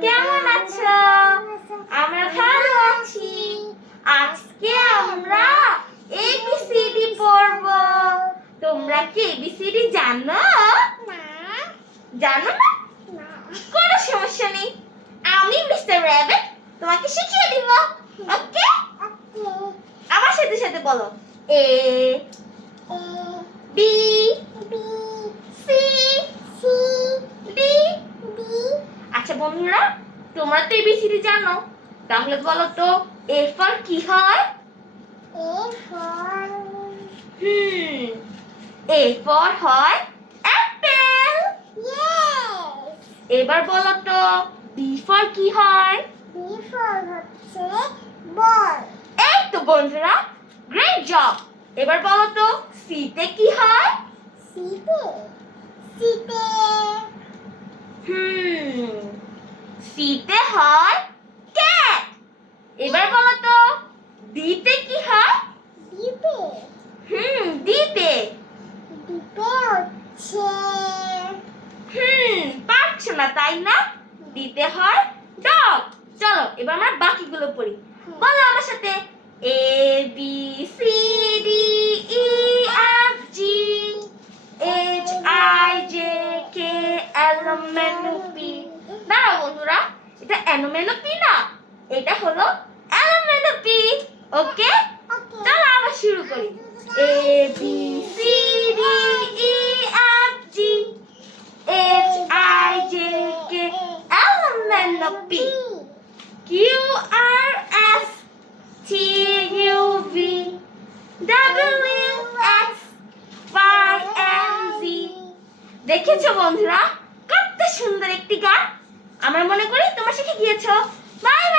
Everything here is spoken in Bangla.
কেমন আছো? আমরা ভালো আছি। আজকে আমরা এবিসিডি পড়ব। তোমরা কি এবিসিডি জানো? জানো না? কোনো সমস্যা নেই। আমি মিস্টার র্যাবিট, তোমাকে শিখিয়ে দিব। ওকে? আমার সাথে সাথে বলো। এ, বি সি আচ্ছা বন্ধুরা, তোমরা তো এবিসিডি জানো। তাহলে বলো তো এ ফর কি হয়? হুম এ ফর হয় অ্যাপেল। এবার বলো তো বি ফর কি হয়? এই তো বন্ধুরা গ্রেট জব এবার বলো তো সিতে কি হয়? হুম সিতে হয় ক্যাট এবার বলো তো ডিতে কি হয়? দিতে। হুম ডিতে হুম পারছ না তাই না? দিতে হয় ডগ চলো এবার আমরা বাকিগুলো পড়ি। বলো আমার সাথে। A B L M P দাঁড়াও বন্ধুরা, এটা এনোমেনো পি না, এটা হলো এলোমেনো পি ওকে চলো আবার শুরু করি। A B C D E F G H I J K L M P Q R S T U V W X Y M G দেখেছ বন্ধুরা? সুন্দর একটি গান। আমরা মনে করি তোমার সাথে গিয়েছো। বাই!